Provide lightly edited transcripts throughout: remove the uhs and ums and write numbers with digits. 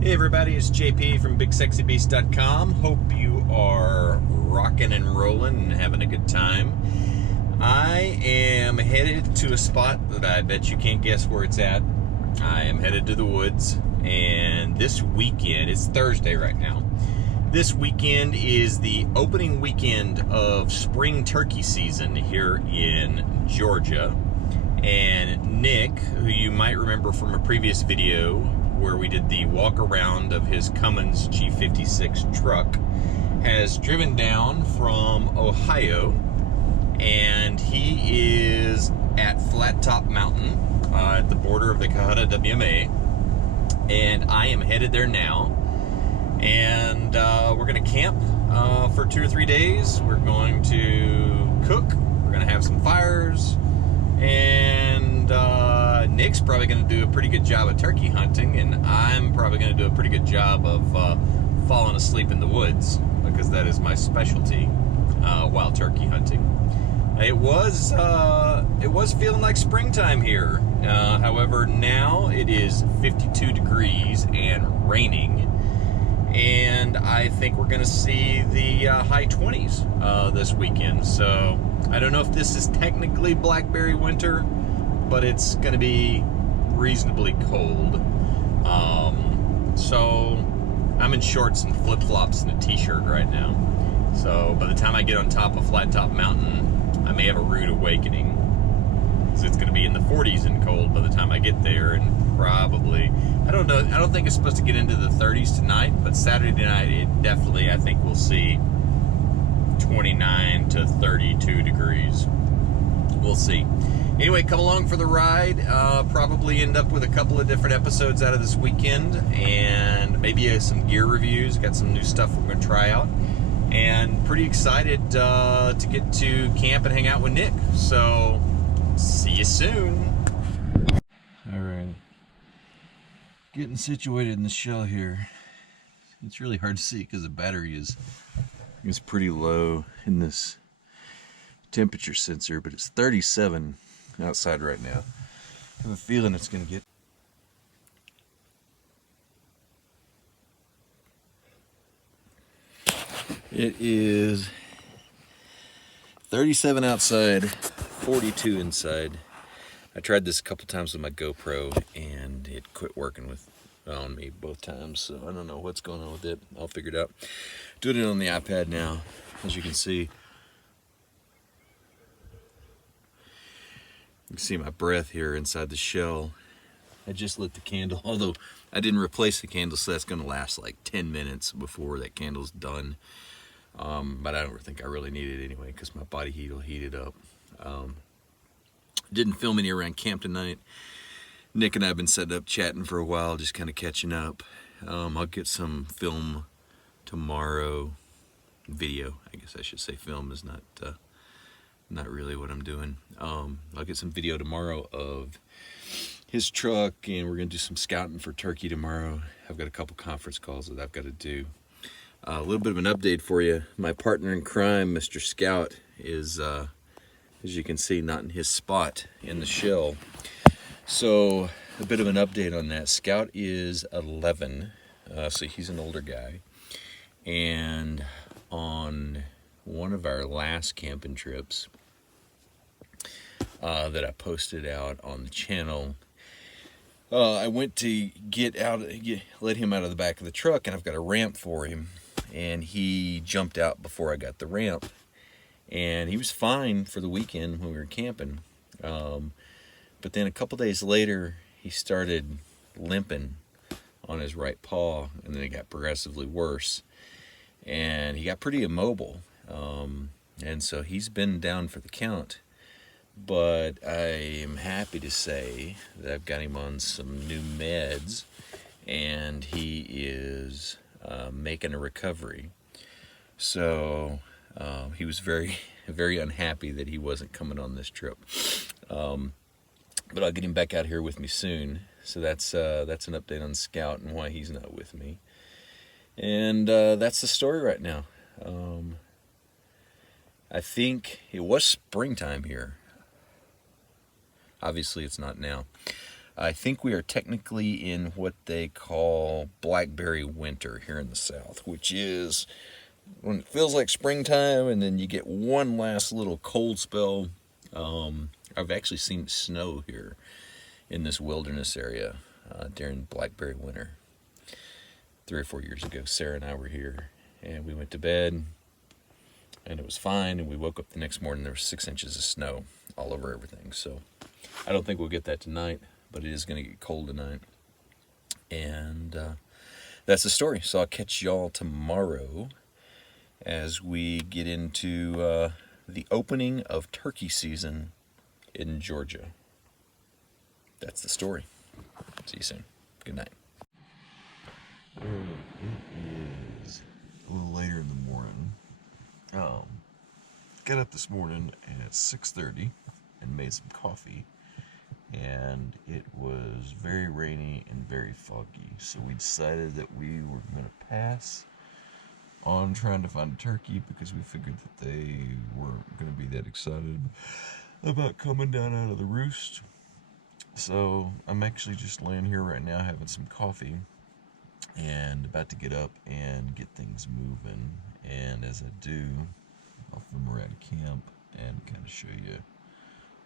Hey everybody, it's JP from BigSexyBeast.com. Hope you are rocking and rolling and having a good time. I am headed to a spot that I bet you can't guess where it's at. I am headed to the woods, and this weekend, it's Thursday right now, this weekend is the opening weekend of spring turkey season here in Georgia. And Nick, who you might remember from a previous video where we did the walk around of his Cummins G56 truck, has driven down from Ohio, and he is at Flat Top Mountain at the border of the Cahutta WMA, and I am headed there now. And we're going to camp for 2 or 3 days. We're going to cook. We're going to have some fires. And Nick's probably going to do a pretty good job of turkey hunting, and I'm probably going to do a pretty good job of falling asleep in the woods, because that is my specialty while turkey hunting. It was feeling like springtime here. However, now it is 52 degrees and raining, and I think we're going to see the high 20s this weekend. So I don't know if this is technically blackberry winter, but it's going to be reasonably cold. So I'm in shorts and flip-flops and a t-shirt right now. So by the time I get on top of Flat Top Mountain, I may have a rude awakening. So it's going to be in the 40s and cold by the time I get there, and probably, I don't know, I don't think it's supposed to get into the 30s tonight, but Saturday night it definitely, I think we'll see 29 to 32 degrees. We'll see. Anyway, come along for the ride. Probably end up with a couple of different episodes out of this weekend, and maybe some gear reviews. Got some new stuff we're going to try out, and pretty excited to get to camp and hang out with Nick. So see you soon. All right, getting situated in the shell here. It's really hard to see because the battery is pretty low in this temperature sensor, but it's 37 outside right now. I have a feeling it's going to get It is 37 outside, 42 inside. I tried this a couple times with my GoPro and it quit working on me both times, so I don't know what's going on with it. I'll figure it out. Doing it on the iPad now, as you can see. You can see my breath here inside the shell. I just lit the candle, although I didn't replace the candle, so that's going to last like 10 minutes before that candle's done. But I don't think I really need it anyway, because my body heat will heat it up. Didn't film any around camp tonight. Nick and I have been set up chatting for a while, just kind of catching up. I'll get some film tomorrow. Video, I guess I should say. Film is not really what I'm doing. I'll get some video tomorrow of his truck, and we're going to do some scouting for turkey tomorrow. I've got a couple conference calls that I've got to do. A little bit of an update for you. My partner in crime, Mr. Scout, is, as you can see, not in his spot in the shell. So a bit of an update on that. Scout is 11, so he's an older guy. And on one of our last camping trips that I posted out on the channel, I went to let him out of the back of the truck, and I've got a ramp for him, and he jumped out before I got the ramp, and he was fine for the weekend when we were camping. But then a couple days later, he started limping on his right paw, and then it got progressively worse, and he got pretty immobile. And so he's been down for the count. But I am happy to say that I've got him on some new meds, and he is making a recovery. So he was very, very unhappy that he wasn't coming on this trip. But I'll get him back out here with me soon. So that's an update on Scout and why he's not with me. And that's the story right now. I think it was springtime here. Obviously, it's not now. I think we are technically in what they call blackberry winter here in the South, which is when it feels like springtime and then you get one last little cold spell. I've actually seen snow here in this wilderness area during blackberry winter. 3 or 4 years ago, Sarah and I were here, and we went to bed, and it was fine, and we woke up the next morning, there was 6 inches of snow all over everything. So I don't think we'll get that tonight, but it is going to get cold tonight. And that's the story. So I'll catch y'all tomorrow as we get into the opening of turkey season in Georgia. That's the story. See you soon. Good night. It is a little later in the morning. Got up this morning at 6:30 and made some coffee, and it was very rainy and very foggy, so we decided that we were going to pass on trying to find a turkey because we figured that they weren't going to be that excited about coming down out of the roost. So I'm actually just laying here right now having some coffee and about to get up and get things moving. And as I do, I'll film around camp and kind of show you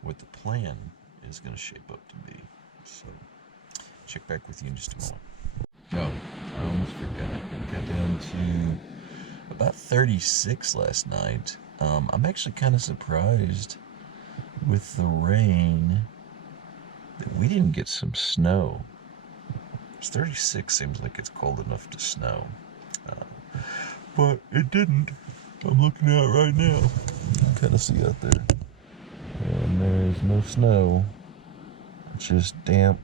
what the plan is going to shape up to be. So check back with you in just a moment. Oh, I almost forgot. I got down to about 36 last night. I'm actually kind of surprised with the rain that we didn't get some snow. 36 seems like it's cold enough to snow, but it didn't. I'm looking out right now. You can kind of see out there, and there's no snow. It's just damp,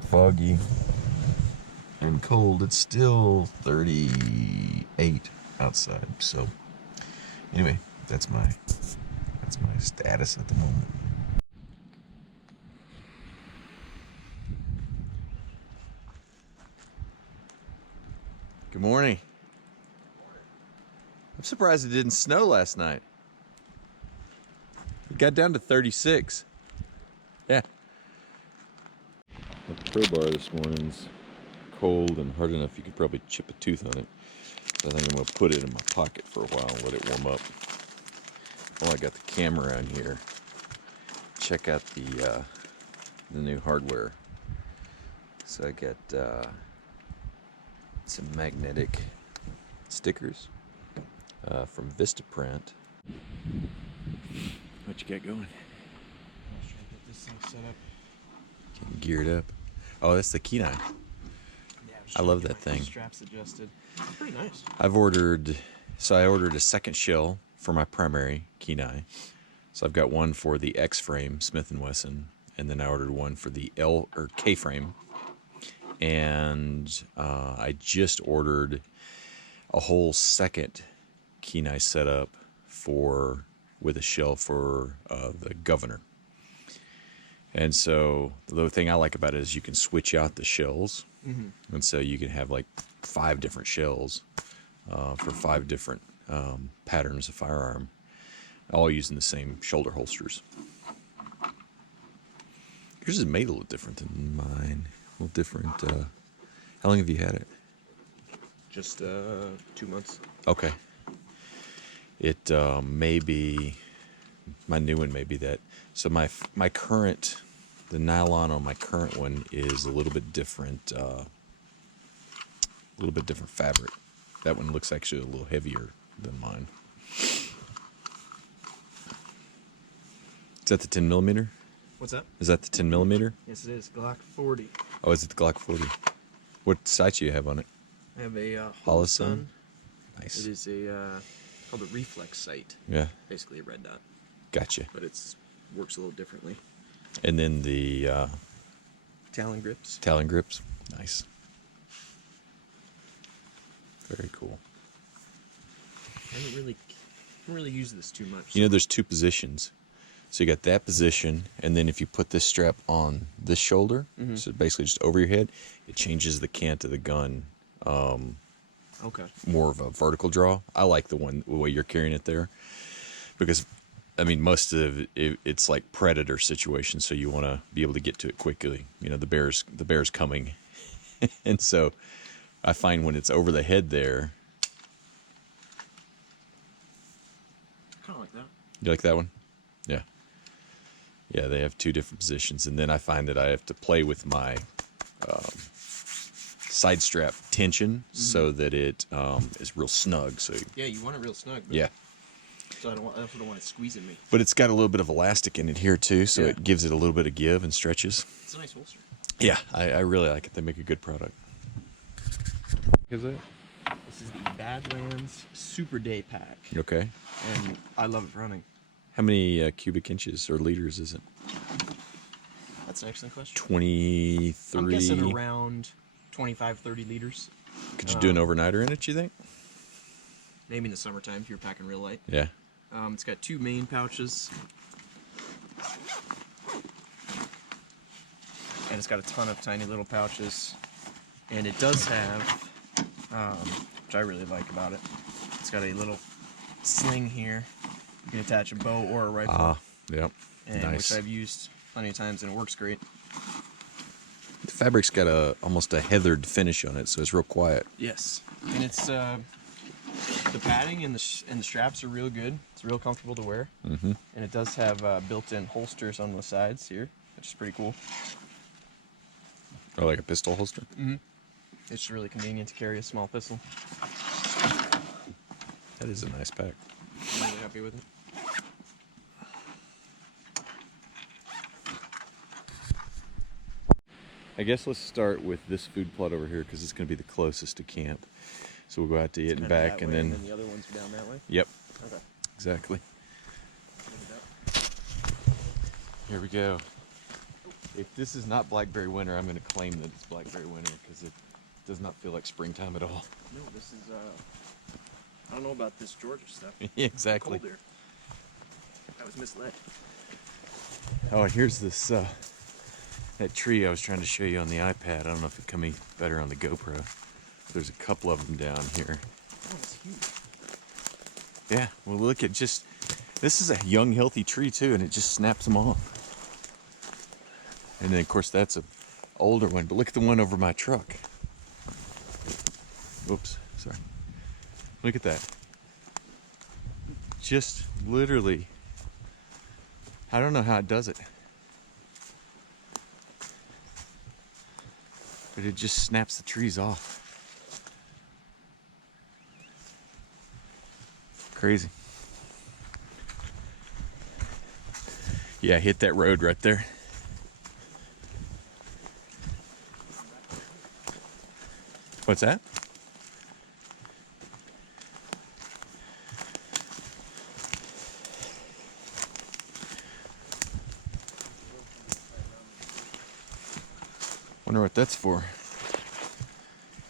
foggy, and cold. It's still 38 outside. So anyway, that's my status at the moment. Good morning. I'm surprised it didn't snow last night. It got down to 36. Yeah. The crowbar this morning's cold and hard enough you could probably chip a tooth on it. So I think I'm going to put it in my pocket for a while and let it warm up. Oh, I got the camera on here. Check out the new hardware. So I got some magnetic stickers from Vistaprint. What you got going? I was trying to get this thing set up. Getting geared up. Oh, that's the Kenai. Yeah, I love that thing. Straps adjusted. It's pretty nice. I ordered a second shell for my primary Kenai. So I've got one for the X frame, Smith & Wesson, and then I ordered one for the L or K frame. And I just ordered a whole second Kenai setup with a shell for the Governor. And so the thing I like about it is you can switch out the shells. Mm-hmm. And so you can have like 5 different shells for 5 different patterns of firearm, all using the same shoulder holsters. Yours is made a little different than mine. A little different. How long have you had it? Just 2 months. Okay. It may be, my new one may be that. So my current, the nylon on my current one is a little bit different fabric. That one looks actually a little heavier than mine. Is that the 10 millimeter? What's that? Is that the 10 millimeter? Yes, it is. Glock 40. Oh, is it the Glock 40? What sights do you have on it? I have a Holosun. Nice. It is called a reflex sight. Yeah. Basically a red dot. Gotcha. But works a little differently. And then the Talon grips. Talon grips. Nice. Very cool. I haven't really used this too much. You know, there's 2 positions. So you got that position, and then if you put this strap on this shoulder, so basically just over your head, it changes the cant of the gun. Okay. More of a vertical draw. I like the way you're carrying it there, because I mean, most of it's like predator situation, so you want to be able to get to it quickly. You know, the bear's coming, and so I find when it's over the head there. Kind of like that. You like that one? Yeah. Yeah, they have two different positions, and then I find that I have to play with my side strap tension so that it is real snug. So Yeah, you want it real snug. But yeah. So I don't want it squeezing me. But it's got a little bit of elastic in it here too, so it gives it a little bit of give and stretches. It's a nice holster. Yeah, I really like it. They make a good product. Is it? This is the Badlands Super Day Pack. Okay. And I love it for hunting. How many cubic inches or liters is it? That's an excellent question. 23. I'm guessing around 25, 30 liters. Could you do an overnighter in it, you think? Maybe in the summertime if you're packing real light. Yeah. It's got 2 main pouches. And it's got a ton of tiny little pouches. And it does have, which I really like about it, it's got a little sling here. You can attach a bow or a rifle. Yep. And Nice. which I've used plenty of times and it works great. The fabric's got almost a heathered finish on it, so it's real quiet. Yes. And it's, the padding and the straps are real good. It's real comfortable to wear. Mm-hmm. And it does have built-in holsters on the sides here, which is pretty cool. Or like a pistol holster? Mm-hmm. It's just really convenient to carry a small pistol. That is a nice pack. I'm really happy with it. I guess let's start with this food plot over here because it's going to be the closest to camp. So we'll go out to it and back, and then the other ones are down that way. Yep. Okay. Exactly. Here we go. If this is not blackberry winter, I'm going to claim that it's blackberry winter because it does not feel like springtime at all. No, this is I don't know about this Georgia stuff. Exactly. Cold there. I was misled. Oh, and here's this that tree I was trying to show you on the iPad. I don't know if it'd come any better on the GoPro. There's a couple of them down here. Oh, it's huge. Yeah, well look at this is a young healthy tree too, and it just snaps them off. And then of course that's an older one, but look at the one over my truck. Oops, sorry. Look at that. Just literally, I don't know how it does it. But it just snaps the trees off. Crazy. Yeah, hit that road right there. What's that? Wonder what that's for.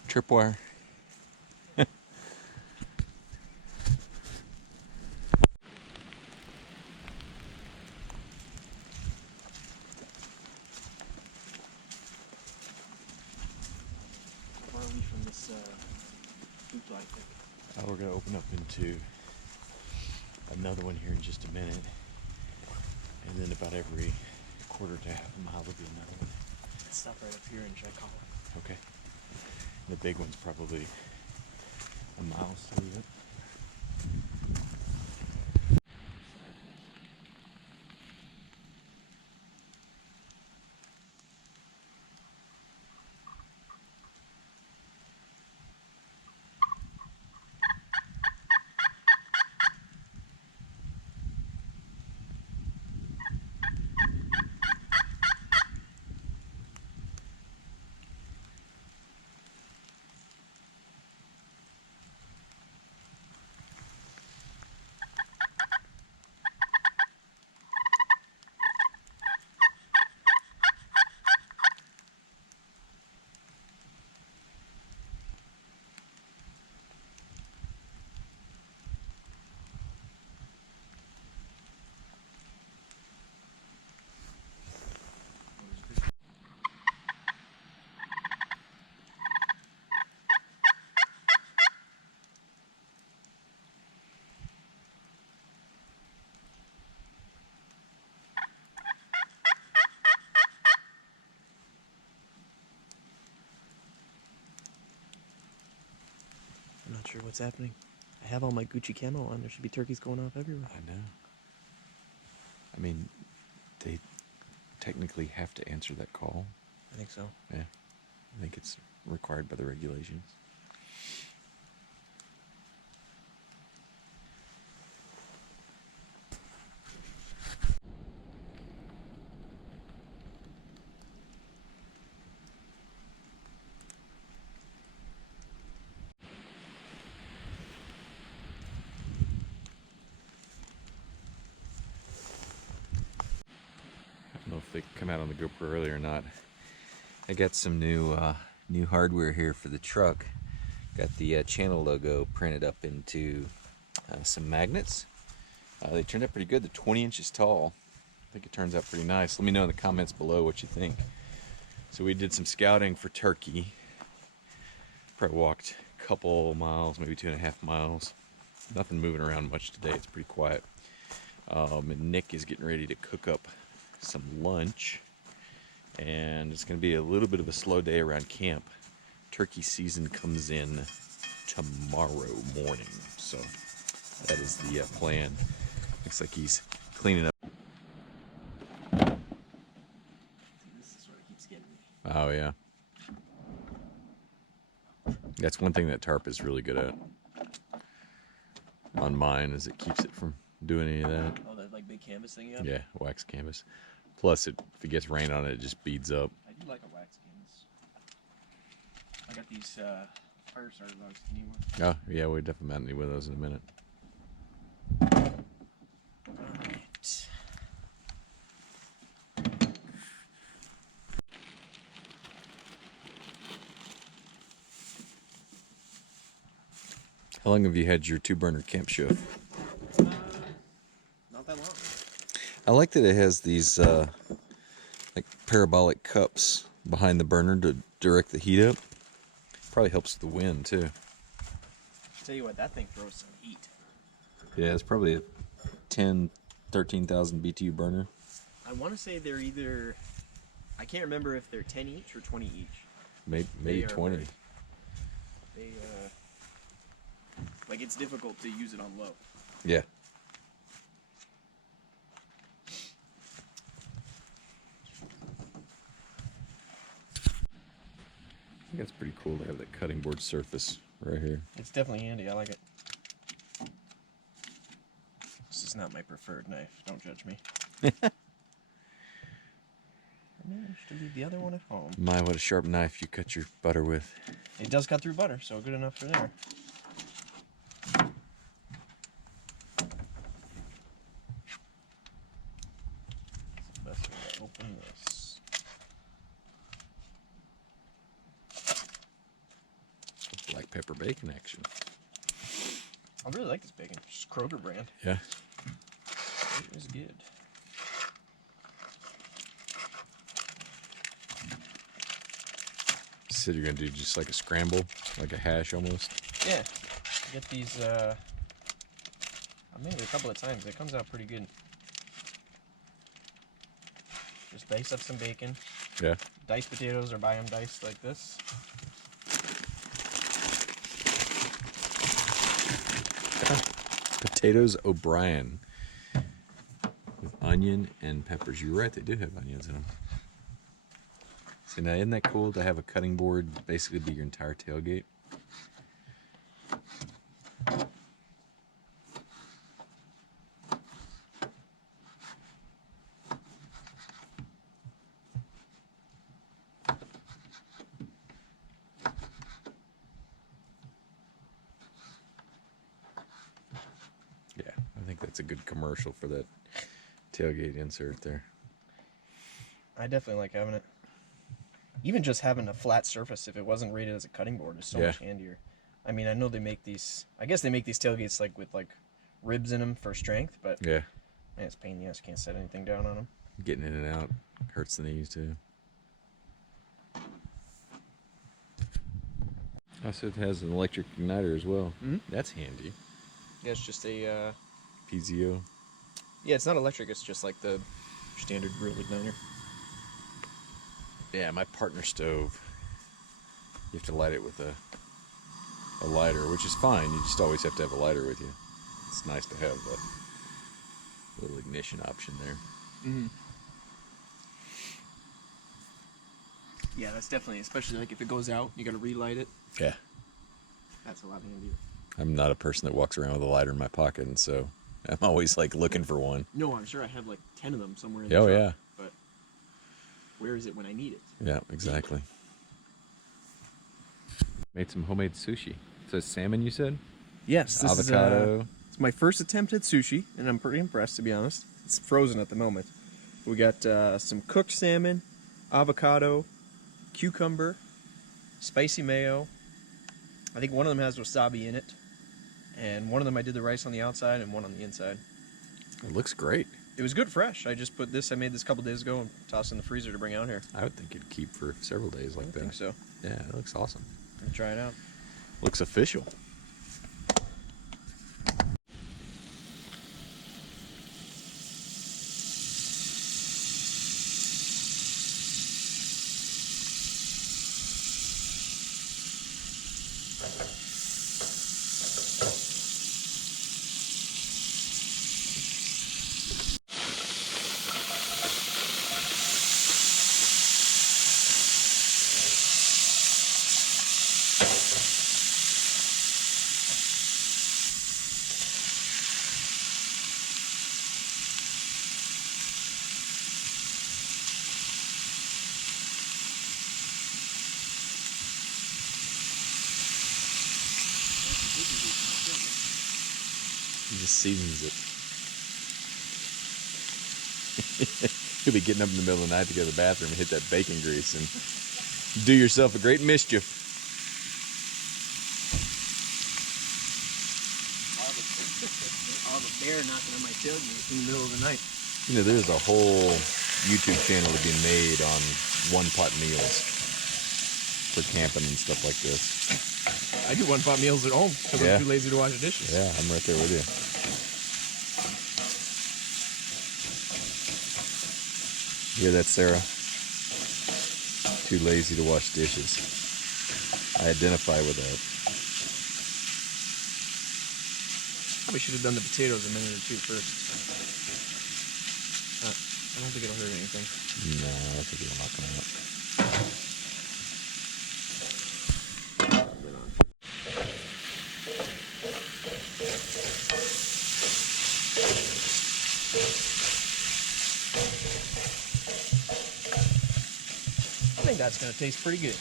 Tripwire. Where are we from this food plot, I think? We're going to open up into another one here in just a minute. And then about every quarter to half a mile will be another one. Let's stop right up here and check collar. Okay. The big one's probably a mile still yet. not sure what's happening. I have all my Gucci camo on. There should be turkeys going off everywhere. I know. I mean, they technically have to answer that call. I think so. Yeah. I think it's required by the regulations. I don't know if they come out on the GoPro earlier or not. I got some new hardware here for the truck. Got the channel logo printed up into some magnets. They turned out pretty good. They're 20 inches tall. I think it turns out pretty nice. Let me know in the comments below what you think. So we did some scouting for turkey. Probably walked a couple miles, maybe 2.5 miles. Nothing moving around much today. It's pretty quiet. And Nick is getting ready to cook up some lunch. And it's going to be a little bit of a slow day around camp. Turkey season comes in tomorrow morning. So that is the plan. Looks like he's cleaning up. This is what keeps getting me. Oh, yeah. That's one thing that tarp is really good at. On mine, is it keeps it from doing any of that. Oh, that like big canvas thing you have? Yeah, wax canvas. Plus, if it gets rain on it, it just beads up. I do like a wax canvas. I got these fire starter dogs. Can you Oh, yeah, we'll definitely mount any one of those in a minute. Alright. How long have you had your 2-burner camp stove? Not that long. I like that it has these like parabolic cups behind the burner to direct the heat up. Probably helps with the wind too. Tell you what, that thing throws some heat. Yeah, it's probably a 13,000 BTU burner. I want to say they're either, I can't remember if they're 10 each or 20 each. Maybe They are 20. They like it's difficult to use it on low. Yeah. I think it's pretty cool to have that cutting board surface right here. It's definitely handy. I like it. This is not my preferred knife. Don't judge me. I managed to leave the other one at home. My, what a sharp knife you cut your butter with. It does cut through butter, so good enough for there. It's the best way to open this. Black pepper bacon action. I really like this bacon. It's Kroger brand. Yeah. It was good. So you're gonna do just like a scramble, like a hash almost. Yeah. Get these, I made it a couple of times. It comes out pretty good. Just dice up some bacon. Yeah. Diced potatoes or buy them diced like this. Potatoes O'Brien with onion and peppers. You're right, they do have onions in them. See, now isn't that cool to have a cutting board basically be your entire tailgate? Yeah, I think that's a good commercial for that tailgate insert there. I definitely like having it. Even just having a flat surface, if it wasn't rated as a cutting board, is so Yeah. much handier. I mean, I know they make these. I guess they make these tailgates like with like ribs in them for strength, but Yeah, man, it's a pain in the ass. You can't set anything down on them. getting in and out hurts the knees too. Also, it has an electric igniter as well. Mhm. That's handy. Yeah, it's just a. PZO. Yeah, it's not electric. It's just like the standard grill igniter. Yeah, my partner stove, you have to light it with a a lighter, which is fine. You just always have to have a lighter with you. It's nice to have the little ignition option there. Mm-hmm. Yeah, that's definitely, especially like if it goes out, you got to relight it. Yeah. That's a lot handier. I'm not a person that walks around with a lighter in my pocket, and so I'm always like looking for one. No, I'm sure I have like 10 of them somewhere in the Oh truck, yeah. but where is it when I need it? Yeah, exactly. Made some homemade sushi. So salmon, you said? Yes, this Avocado. it's my first attempt at sushi, and I'm pretty impressed, to be honest. It's frozen at the moment. We got some cooked salmon, avocado, cucumber, spicy mayo. I think one of them has wasabi in it, and one of them I did the rice on the outside and one on the inside. It looks great. It was good fresh. I made this a couple days ago and tossed in the freezer to bring out here. I would think it'd keep for several days like I that. think so. Yeah, it looks awesome. I'll try it out. Looks official. He just seasons it. You'll be getting up in the middle of the night to go to the bathroom and hit that bacon grease and do yourself a great mischief. I'll have a bear knocking on my tailgate in the middle of the night. You know, there's a whole YouTube channel to be made on one-pot meals for camping and stuff like this. I do one-pot meals at home because Yeah. I'm too lazy to wash the dishes. Yeah, I'm right there with you. You hear that, Sarah? Too lazy to wash dishes. I identify with that. Probably should have done the potatoes a minute or two first. I don't think it'll hurt anything. No, I think it'll knock them out. I think that's going to taste pretty good.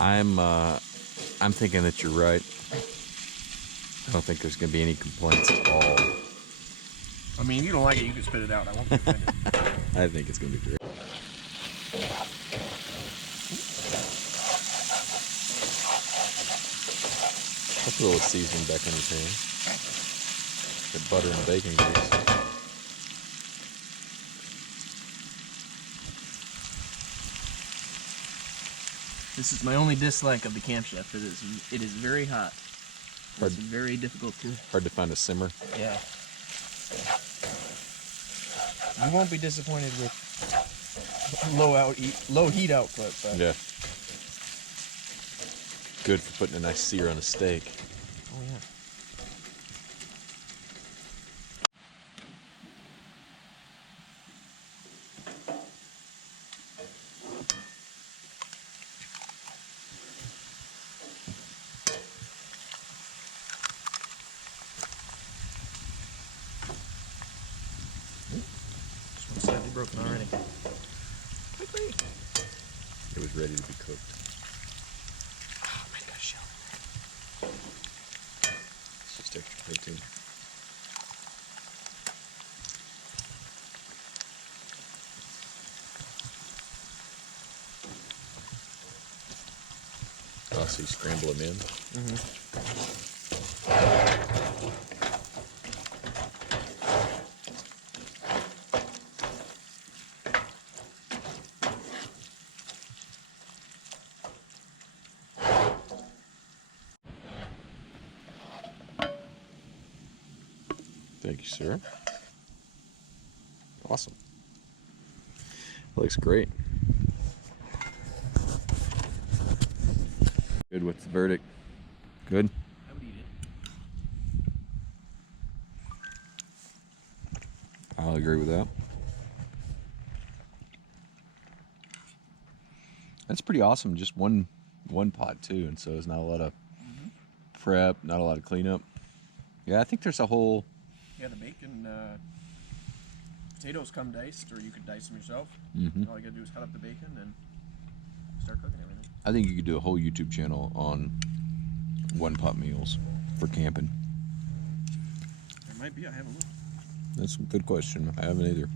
I'm thinking that you're right. I don't think there's going to be any complaints at all. I mean, if you don't like it, you can spit it out. I won't be offended. I think it's going to be great. Let's put a little seasoning back in your pan. The butter and bacon grease. This is my only dislike of the Camp Chef. It is very hot. Hard. It's very difficult to. Hard to find a simmer. Yeah. You won't be disappointed with low heat output. But Yeah. Good for putting a nice sear on a steak. Oh yeah. This one's slightly broken already. Quickly. It was ready to be cooked. Oh my gosh, shell. It's just extra protein. Oh, so you scramble them in? Thank you, sir. Awesome. Looks great. Good. What's the verdict? Good. I would eat it. I'll agree with that. That's pretty awesome. Just one pot too, and so it's not a lot of prep, not a lot of cleanup. Yeah, I think there's a whole. Yeah, the bacon. Potatoes come diced, or you could dice them yourself. Mm-hmm. All you gotta do is cut up the bacon and start cooking everything. I think you could do a whole YouTube channel on one pot meals for camping. There might be. I haven't looked. That's a good question. I haven't either.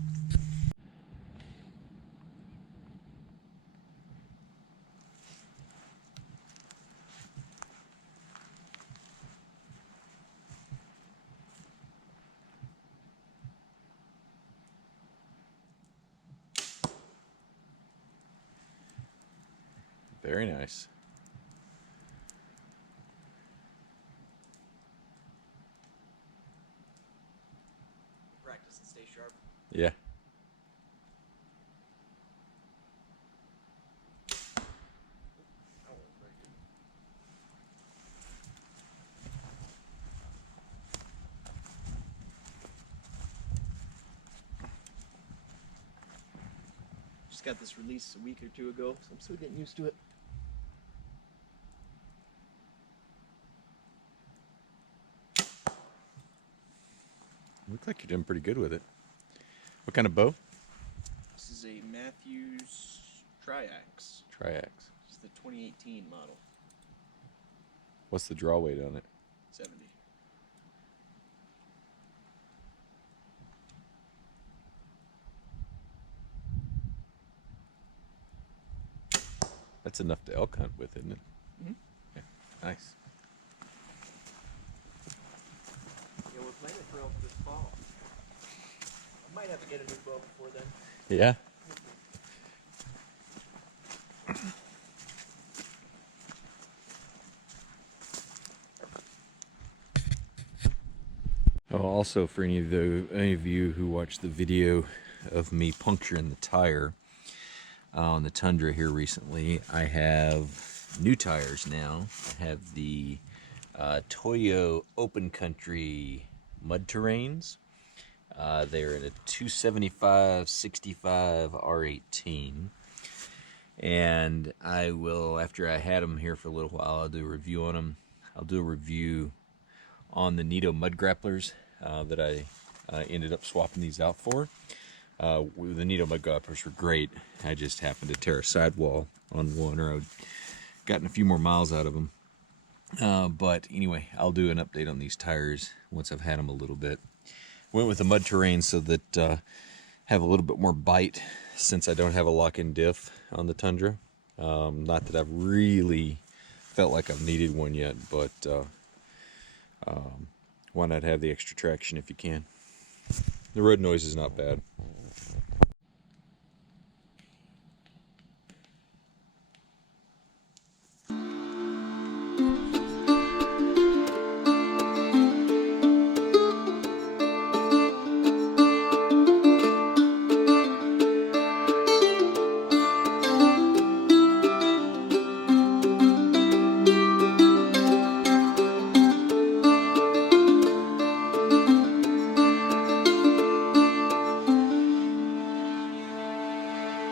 Very nice. Practice and stay sharp. Yeah. Just got this release a week or two ago, so I'm still getting used to it. Looks like you're doing pretty good with it. What kind of bow? This is a Matthews Triax. Triax. It's the 2018 model. What's the draw weight on it? 70. That's enough to elk hunt with, isn't it? Mm-hmm. Yeah. Nice. Yeah, we're planning for elk this fall. I might have to get a new bow before then. Yeah. Oh, also for any of you who watched the video of me puncturing the tire on the Tundra here recently, I have new tires now. I have the Toyo Open Country Mud Terrains. They're in a 275/65 R18. And I will, after I had them here for a little while, I'll do a review on them. I'll do a review on the Nito Mud Grapplers that I ended up swapping these out for. The Nito Mud Grapplers were great. I just happened to tear a sidewall on one, or I'd gotten a few more miles out of them. But anyway, I'll do an update on these tires once I've had them a little bit. Went with the Mud Terrain so that have a little bit more bite, since I don't have a lock-in diff on the Tundra. Not that I've really felt like I've needed one yet, but why not have the extra traction if you can? The road noise is not bad.